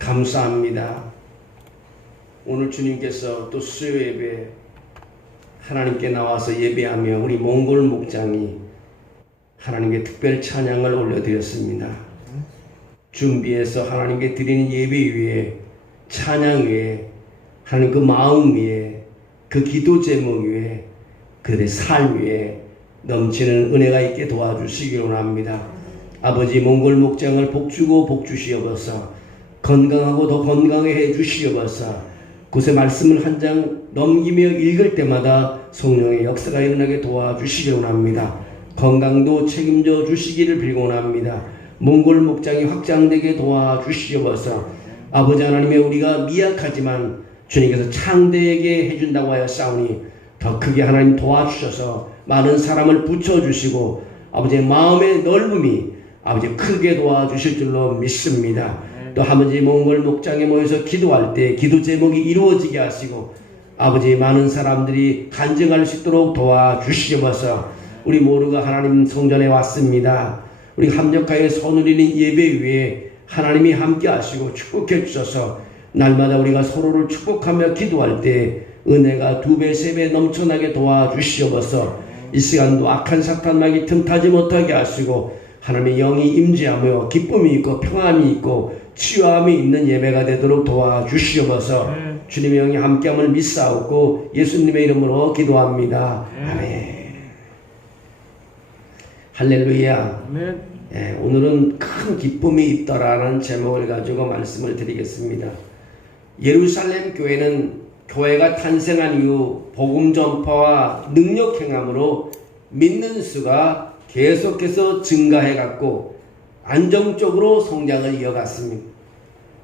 감사합니다. 오늘 주님께서 또 수요 예배 하나님께 나와서 예배하며 우리 몽골 목장이 하나님께 특별 찬양을 올려드렸습니다. 준비해서 하나님께 드리는 예배 위에, 찬양 위에, 하나님 그 마음 위에, 그 기도 제목 위에, 그들의 삶 위에 넘치는 은혜가 있게 도와주시기 원합니다. 아버지, 몽골 목장을 복주고 복주시옵소서. 건강하고 더 건강하게 해주시옵소서. 곳의 말씀을 한 장 넘기며 읽을 때마다 성령의 역사가 일어나게 도와주시기 원합니다. 건강도 책임져 주시기를 빌고 원합니다. 몽골 목장이 확장되게 도와주시옵소서. 아버지 하나님의 우리가 미약하지만 주님께서 창대하게 해준다고 하여 싸우니 더 크게 하나님 도와주셔서 많은 사람을 붙여주시고 아버지의 마음의 넓음이 아버지 크게 도와주실 줄로 믿습니다. 또 아버지 몽골 목장에 모여서 기도할 때 기도 제목이 이루어지게 하시고 아버지 많은 사람들이 간증할 수 있도록 도와주시옵소서. 우리 모두가 하나님 성전에 왔습니다. 우리 합력하여 손을 이는 예배 위에 하나님이 함께 하시고 축복해 주셔서 날마다 우리가 서로를 축복하며 기도할 때 은혜가 2배, 3배 넘쳐나게 도와주시옵소서. 이 시간도 악한 사탄마귀 틈타지 못하게 하시고 하나님의 영이 임재하며 기쁨이 있고 평안이 있고 치유함이 있는 예배가 되도록 도와주시옵소서. 주님의 영이 함께함을 믿사옵고 예수님의 이름으로 기도합니다. 아멘. 할렐루야. 아멘. 예, 오늘은 큰 기쁨이 있더라라는 제목을 가지고 말씀을 드리겠습니다. 예루살렘 교회는 교회가 탄생한 이후 복음 전파와 능력 행함으로 믿는 수가 계속해서 증가해갔고 안정적으로 성장을 이어갔습니다.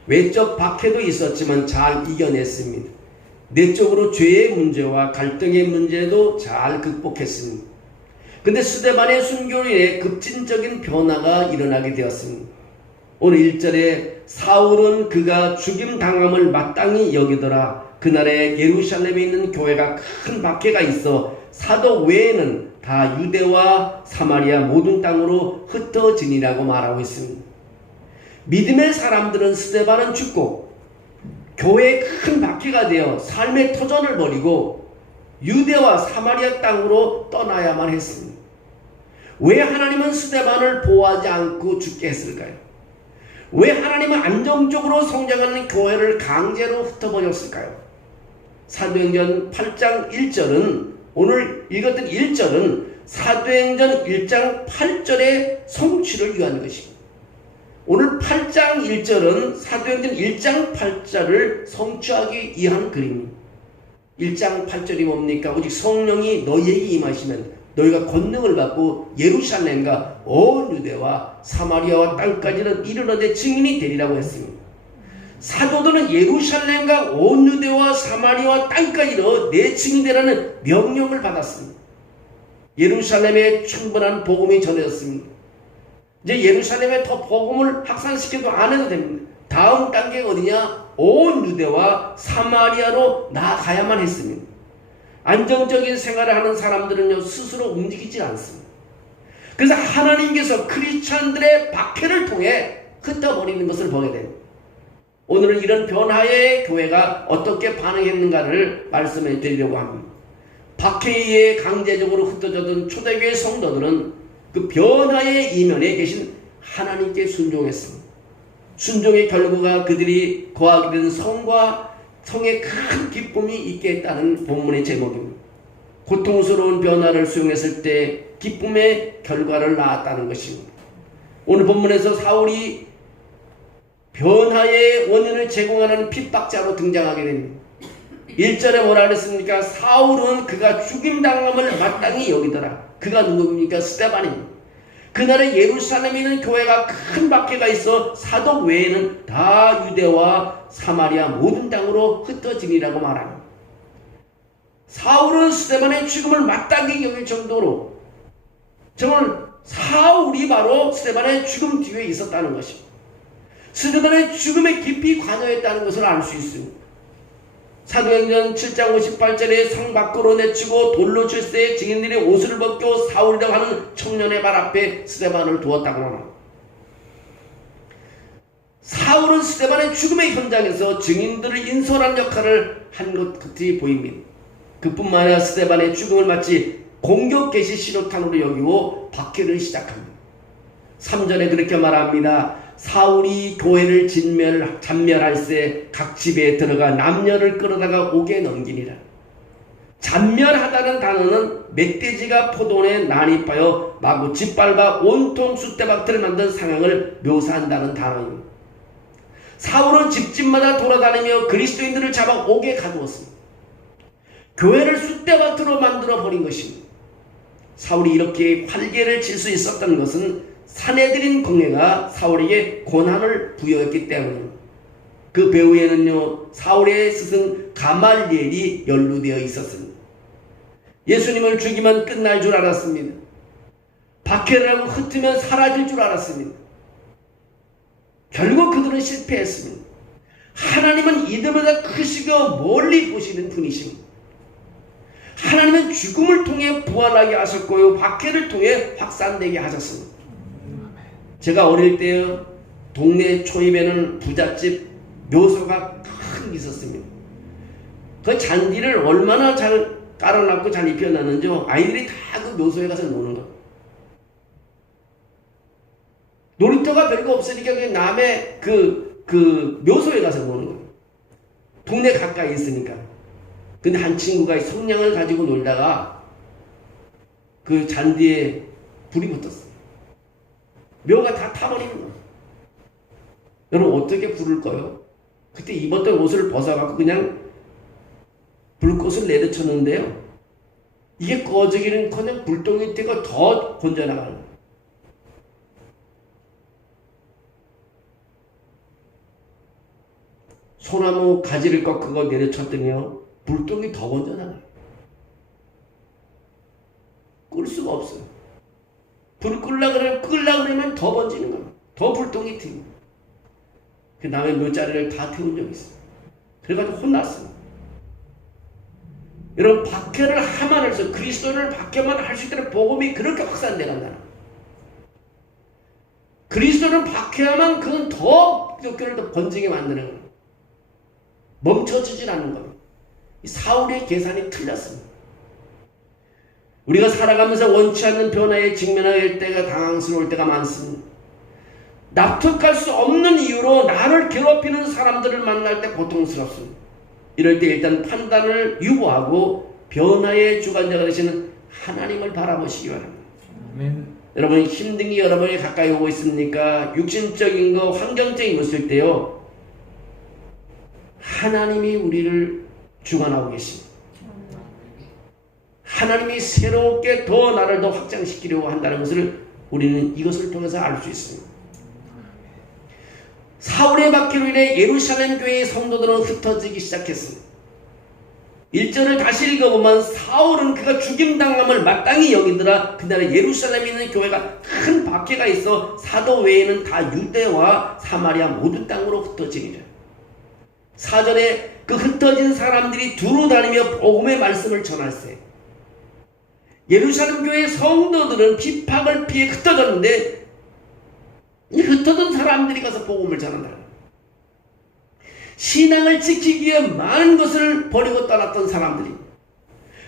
외적 박해도 있었지만 잘 이겨냈습니다. 내적으로 죄의 문제와 갈등의 문제도 잘 극복했습니다. 근데 스데반의 순교로 인해 급진적인 변화가 일어나게 되었습니다. 오늘 1절에 사울은 그가 죽임당함을 마땅히 여기더라. 그날에 예루살렘에 있는 교회가 큰 박해가 있어 사도 외에는 다 유대와 사마리아 모든 땅으로 흩어지니라고 말하고 있습니다. 믿음의 사람들은 스데반은 죽고 교회에 큰 박해가 되어 삶의 터전을 벌이고 유대와 사마리아 땅으로 떠나야만 했습니다. 왜 하나님은 스데반을 보호하지 않고 죽게 했을까요? 왜 하나님은 안정적으로 성장하는 교회를 강제로 흩어버렸을까요? 사도행전 8장 1절은 오늘 읽었던 1절은 사도행전 1장 8절의 성취를 위한 것입니다. 오늘 8장 1절은 사도행전 1장 8절을 성취하기 위한 그림입니다. 1장 8절이 뭡니까? 오직 성령이 너희에게 임하시면 너희가 권능을 받고 예루살렘과 온 유대와 사마리아와 땅까지는 이르러내 증인이 되리라고 했습니다. 사도들은 예루살렘과 온 유대와 사마리아와 땅까지로 내 증인이 되라는 명령을 받았습니다. 예루살렘에 충분한 복음이 전해졌습니다. 이제 예루살렘에 더 복음을 확산시켜도 안 해도 됩니다. 다음 단계가 어디냐? 온 유대와 사마리아로 나아가야만 했습니다. 안정적인 생활을 하는 사람들은요 스스로 움직이지 않습니다. 그래서 하나님께서 크리스찬들의 박해를 통해 흩어버리는 것을 보게 됩니다. 오늘은 이런 변화의 교회가 어떻게 반응했는가를 말씀해 드리려고 합니다. 박해에 의해 강제적으로 흩어졌던 초대교회 성도들은 그 변화의 이면에 계신 하나님께 순종했습니다. 순종의 결과가 그들이 거하게 된 성과 성에 큰 기쁨이 있게 했다는 본문의 제목입니다. 고통스러운 변화를 수용했을 때 기쁨의 결과를 낳았다는 것입니다. 오늘 본문에서 사울이 변화의 원인을 제공하는 핍박자로 등장하게 됩니다. 1절에 뭐라 그랬습니까? 사울은 그가 죽임당함을 마땅히 여기더라. 그가 누구입니까? 스데반입니다. 그날에 예루살렘에 있는 교회가 큰 박해가 있어 사도 외에는 다 유대와 사마리아 모든 땅으로 흩어지니라고 말합니다. 사울은 스데반의 죽음을 마땅히 여길 정도로 정말 사울이 바로 스데반의 죽음 뒤에 있었다는 것입니다. 스데반의 죽음에 깊이 관여했다는 것을 알 수 있습니다. 사도행전 7장 58절에 성 밖으로 내치고 돌로 칠 때에 증인들이 옷을 벗겨 사울이라고 하는 청년의 발 앞에 스데반을 두었다고 합니다. 사울은 스데반의 죽음의 현장에서 증인들을 인솔하는 역할을 한 것 같이 보입니다. 그뿐만 아니라 스데반의 죽음을 마치 공격 개시 시료탄으로 여기고 박해를 시작합니다. 3절에 그렇게 말합니다. 사울이 교회를 잔멸할세 각 집에 들어가 남녀를 끌어다가 옥에 넘기니라. 잔멸하다는 단어는 멧돼지가 포도원에 난입하여 마구 짓밟아 온통 숫대박들을 만든 상황을 묘사한다는 단어입니다. 사울은 집집마다 돌아다니며 그리스도인들을 잡아 옥에 가두었습니다. 교회를 숫대밭으로 만들어 버린 것입니다. 사울이 이렇게 활개를 칠 수 있었던 것은 사내들인 공회가 사울에게 권한을 부여했기 때문입니다. 그 배후에는요, 사울의 스승 가말리엘이 연루되어 있었습니다. 예수님을 죽이면 끝날 줄 알았습니다. 박해를 하고 흩으면 사라질 줄 알았습니다. 결국 그들은 실패했습니다. 하나님은 이들보다 크시고 멀리 보시는 분이십니다. 하나님은 죽음을 통해 부활하게 하셨고요, 박해를 통해 확산되게 하셨습니다. 제가 어릴 때요, 동네 초입에는 부잣집 묘소가 큰 게 있었습니다. 그 잔디를 얼마나 잘 깔아놨고 잘 입혀놨는지 아이들이 다 그 묘소에 가서 노는 거예요. 놀이터가 별거 없으니까 그냥 남의 그 묘소에 가서 노는 거예요. 동네 가까이 있으니까. 근데 한 친구가 성냥을 가지고 놀다가 그 잔디에 불이 붙었어요. 묘가 다 타버리는 거예요. 여러분 어떻게 부를까요? 그때 입었던 옷을 벗어갖고 그냥 불꽃을 내려쳤는데요. 이게 꺼지기는 커녕 불똥이 튀고 더 번져나가는 거예요. 소나무 가지를 꺾고 내려쳤더니요, 불똥이 더 번져나가요. 끌 수가 없어요. 불을 끌려고 그러면 더 번지는 거예요. 더 불똥이 튀고. 그 다음에 묘자리를 다 태운 적이 있어요. 그래가지고 혼났어요. 여러분, 박해를 하만 해서 그리스도를 박해만 할 수 있도록 복음이 그렇게 확산돼 간다는 거예요. 그리스도를 박해야만 그건 더 교회를 더 번지게 만드는 거예요. 멈춰지질 않는 겁니다. 사울의 계산이 틀렸습니다. 우리가 살아가면서 원치 않는 변화에 직면할 때가 당황스러울 때가 많습니다. 납득할 수 없는 이유로 나를 괴롭히는 사람들을 만날 때 고통스럽습니다. 이럴 때 일단 판단을 유보하고 변화의 주관자가 되시는 하나님을 바라보시기 바랍니다. 아멘. 여러분 힘든 게 여러분이 가까이 오고 있습니까? 육신적인 거, 환경적인 것일 때요, 하나님이 우리를 주관하고 계십니다. 하나님이 새롭게 더 나를 더 확장시키려고 한다는 것을 우리는 이것을 통해서 알 수 있습니다. 사울의 박해로 인해 예루살렘 교회의 성도들은 흩어지기 시작했습니다. 1절을 다시 읽어보면 사울은 그가 죽임당함을 마땅히 여기더라. 그날에 예루살렘에 있는 교회가 큰 박해가 있어 사도 외에는 다 유대와 사마리아 모든 땅으로 흩어지니라. 4절에 그 흩어진 사람들이 두루 다니며 복음의 말씀을 전할세. 예루살렘 교회의 성도들은 핍박을 피해 흩어졌는데 이 흩어진 사람들이 가서 복음을 전한다. 신앙을 지키기 위해 많은 것을 버리고 떠났던 사람들이.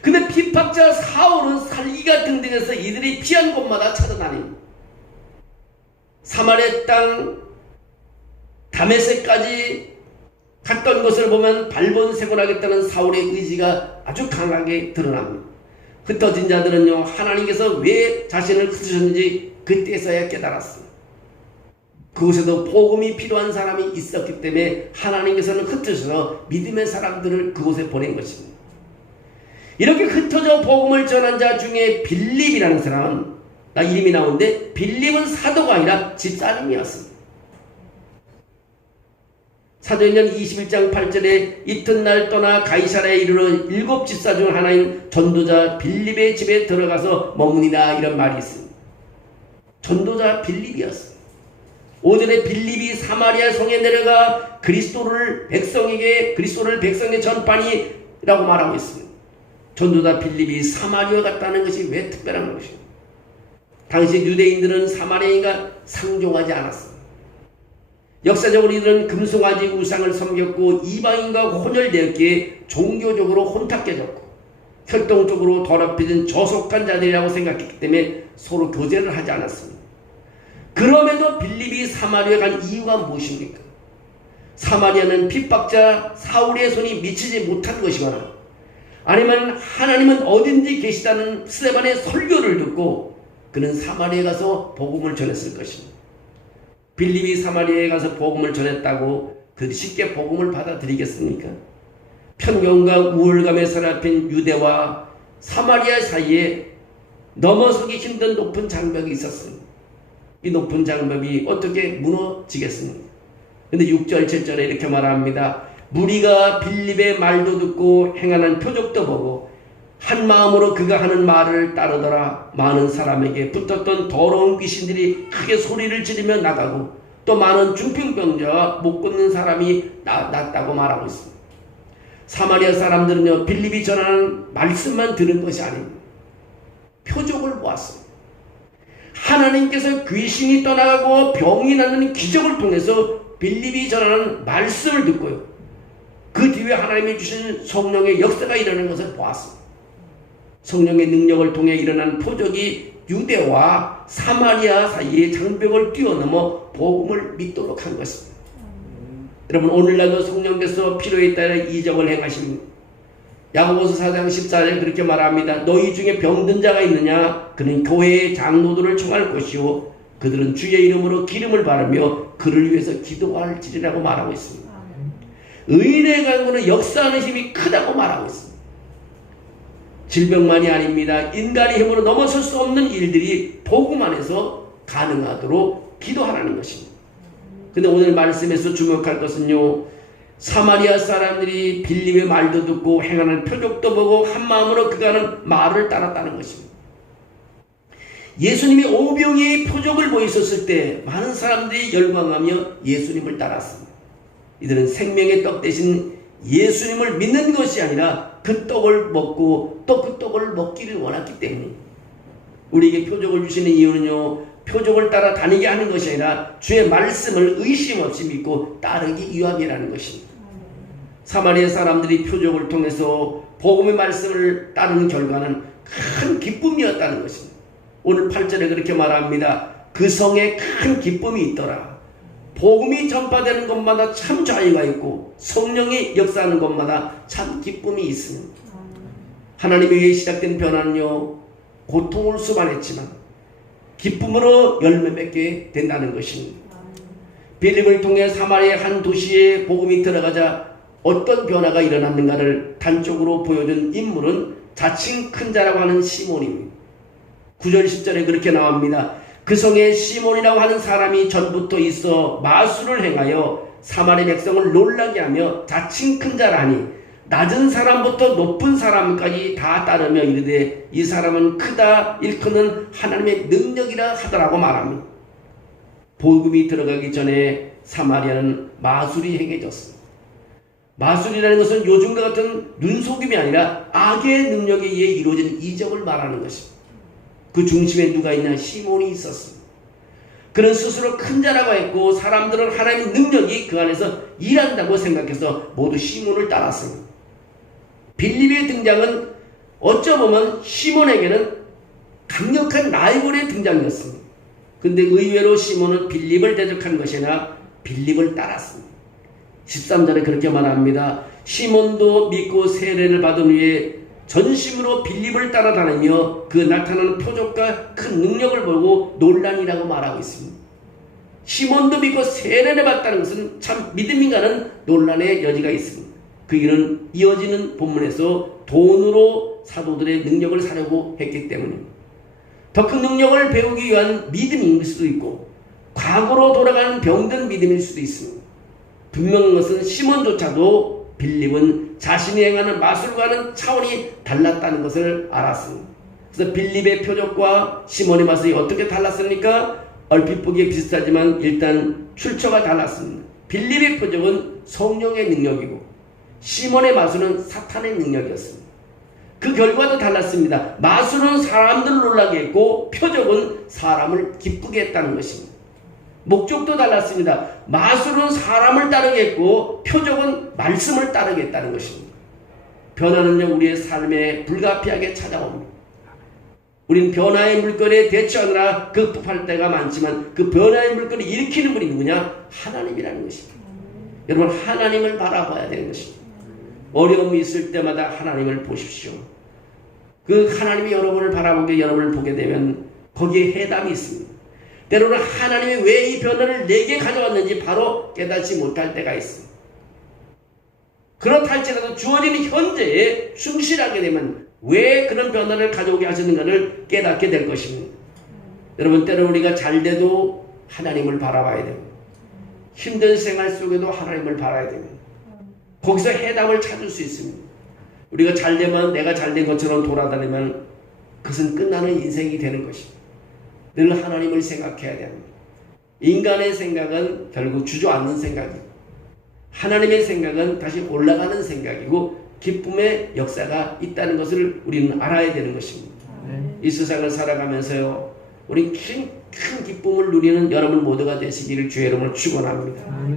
근데 핍박자 사울은 살기가 등등해서 이들이 피한 곳마다 찾아다닙니다. 사마리아 땅 다메섹까지 갔던 것을 보면 발본색원하겠다는 사울의 의지가 아주 강하게 드러납니다. 흩어진 자들은요, 하나님께서 왜 자신을 흩으셨는지 그때서야 깨달았습니다. 그곳에도 복음이 필요한 사람이 있었기 때문에 하나님께서는 흩으셔서 믿음의 사람들을 그곳에 보낸 것입니다. 이렇게 흩어져 복음을 전한 자 중에 빌립이라는 사람은, 나 이름이 나오는데 빌립은 사도가 아니라 집사님이었습니다. 사도행전 21장 8절에 이튿날 떠나 가이사랴에 이르러 7 집사 중 하나인 전도자 빌립의 집에 들어가서 머무니라, 이런 말이 있습니다. 전도자 빌립이었습니다. 5절에 빌립이 사마리아 성에 내려가 그리스도를 백성에 전파니라고 말하고 있습니다. 전도자 빌립이 사마리아 갔다는 것이 왜 특별한 것입니까? 당시 유대인들은 사마리아인과 상종하지 않았습니다. 역사적으로 이들은 금송아지 우상을 섬겼고 이방인과 혼혈되었기에 종교적으로 혼탁해졌고 혈통적으로 더럽혀진 저속한 자들이라고 생각했기 때문에 서로 교제를 하지 않았습니다. 그럼에도 빌립이 사마리아에 간 이유가 무엇입니까? 사마리아는 핍박자 사울의 손이 미치지 못한 것이거나 아니면 하나님은 어딘지 계시다는 스데반의 설교를 듣고 그는 사마리아에 가서 복음을 전했을 것입니다. 빌립이 사마리아에 가서 복음을 전했다고 그 쉽게 복음을 받아들이겠습니까? 편견과 우월감에 사로잡힌 유대와 사마리아 사이에 넘어서기 힘든 높은 장벽이 있었습니다. 이 높은 장벽이 어떻게 무너지겠습니까? 근데 6절 7절에 이렇게 말합니다. 무리가 빌립의 말도 듣고 행하는 표적도 보고 한 마음으로 그가 하는 말을 따르더라. 많은 사람에게 붙었던 더러운 귀신들이 크게 소리를 지르며 나가고 또 많은 중풍병자와 못 걷는 사람이 났다고 말하고 있습니다. 사마리아 사람들은요, 빌립이 전하는 말씀만 들은 것이 아닙니다. 표적을 보았습니다. 하나님께서 귀신이 떠나가고 병이 낫는 기적을 통해서 빌립이 전하는 말씀을 듣고요, 그 뒤에 하나님이 주신 성령의 역사가 일어나는 것을 보았습니다. 성령의 능력을 통해 일어난 표적이 유대와 사마리아 사이의 장벽을 뛰어넘어 복음을 믿도록 한 것입니다. 여러분, 오늘날도 성령께서 필요에 따라 이적을 행하십니다. 야고보서 4장 14절에 그렇게 말합니다. 너희 중에 병든 자가 있느냐? 그는 교회의 장로들을 청할 것이요 그들은 주의 이름으로 기름을 바르며 그를 위해서 기도할지리라고 말하고 있습니다. 의인의 간구는 역사하는 힘이 크다고 말하고 있습니다. 질병만이 아닙니다. 인간의 힘으로 넘어설 수 없는 일들이 복음 안에서 가능하도록 기도하라는 것입니다. 근데 오늘 말씀에서 주목할 것은요, 사마리아 사람들이 빌립의 말도 듣고 행하는 표적도 보고 한 마음으로 그가 하는 말을 따랐다는 것입니다. 예수님이 오병이의 표적을 보이셨을 때 많은 사람들이 열광하며 예수님을 따랐습니다. 이들은 생명의 떡 대신 예수님을 믿는 것이 아니라 그 떡을 먹고 또 그 떡을 먹기를 원했기 때문입니다. 우리에게 표적을 주시는 이유는요, 표적을 따라 다니게 하는 것이 아니라 주의 말씀을 의심 없이 믿고 따르기 위함이라는 것입니다. 사마리아 사람들이 표적을 통해서 복음의 말씀을 따르는 결과는 큰 기쁨이었다는 것입니다. 오늘 8절에 그렇게 말합니다. 그 성에 큰 기쁨이 있더라. 복음이 전파되는 곳마다 참 자유가 있고 성령이 역사하는 곳마다 참 기쁨이 있습니다. 하나님에 의해 시작된 변화는요, 고통을 수반했지만 기쁨으로 열매 맺게 된다는 것입니다. 빌립을 통해 사마리아 한 도시에 복음이 들어가자 어떤 변화가 일어났는가를 단적으로 보여준 인물은 자칭 큰 자라고 하는 시몬입니다. 9절 10절에 그렇게 나옵니다. 그 성에 시몬이라고 하는 사람이 전부터 있어 마술을 행하여 사마리아 백성을 놀라게 하며 자칭 큰 자라니 낮은 사람부터 높은 사람까지 다 따르며 이르되 이 사람은 크다 일컫는 하나님의 능력이라 하더라고 말합니다. 복음이 들어가기 전에 사마리아는 마술이 행해졌습니다. 마술이라는 것은 요즘과 같은 눈속임이 아니라 악의 능력에 의해 이루어진 이적을 말하는 것입니다. 그 중심에 누가 있냐? 시몬이 있었습니다. 그는 스스로 큰 자라고 했고 사람들은 하나님의 능력이 그 안에서 일한다고 생각해서 모두 시몬을 따랐습니다. 빌립의 등장은 어쩌보면 시몬에게는 강력한 라이벌의 등장이었습니다. 근데 의외로 시몬은 빌립을 대적한 것이 아니라 빌립을 따랐습니다. 13절에 그렇게 말합니다. 시몬도 믿고 세례를 받은 후에 전심으로 빌립을 따라다니며 그 나타나는 표적과 큰 능력을 보고 논란이라고 말하고 있습니다. 시몬도 믿고 세례를 받다는 것은 참 믿음인가는 논란의 여지가 있습니다. 그 일은 이어지는 본문에서 돈으로 사도들의 능력을 사려고 했기 때문입니다. 더 큰 능력을 배우기 위한 믿음일 수도 있고 과거로 돌아가는 병든 믿음일 수도 있습니다. 분명한 것은 시몬조차도 빌립은 자신이 행하는 마술과는 차원이 달랐다는 것을 알았습니다. 그래서 빌립의 표적과 시몬의 마술이 어떻게 달랐습니까? 얼핏 보기에 비슷하지만 일단 출처가 달랐습니다. 빌립의 표적은 성령의 능력이고 시몬의 마술은 사탄의 능력이었습니다. 그 결과도 달랐습니다. 마술은 사람들을 놀라게 했고 표적은 사람을 기쁘게 했다는 것입니다. 목적도 달랐습니다. 마술은 사람을 따르겠고 표적은 말씀을 따르겠다는 것입니다. 변화는요, 우리의 삶에 불가피하게 찾아옵니다. 우린 변화의 물건에 대처하느라 급급할 때가 많지만 그 변화의 물건을 일으키는 분이 누구냐? 하나님이라는 것입니다. 여러분, 하나님을 바라봐야 되는 것입니다. 어려움이 있을 때마다 하나님을 보십시오. 그 하나님이 여러분을 바라보게, 여러분을 보게 되면 거기에 해답이 있습니다. 때로는 하나님이 왜 이 변화를 내게 가져왔는지 바로 깨닫지 못할 때가 있습니다. 그렇다 할지라도 주어지는 현재에 충실하게 되면 왜 그런 변화를 가져오게 하시는가를 깨닫게 될 것입니다. 여러분, 때로 우리가 잘 돼도 하나님을 바라봐야 됩니다. 힘든 생활 속에도 하나님을 바라야 됩니다. 거기서 해답을 찾을 수 있습니다. 우리가 잘 되면 내가 잘 된 것처럼 돌아다니면 그것은 끝나는 인생이 되는 것입니다. 늘 하나님을 생각해야 됩니다. 인간의 생각은 결국 주저앉는 생각이고 하나님의 생각은 다시 올라가는 생각이고 기쁨의 역사가 있다는 것을 우리는 알아야 되는 것입니다. 이 세상을 살아가면서요, 우리 큰 기쁨을 누리는 여러분 모두가 되시기를 주의 이름으로 축원합니다.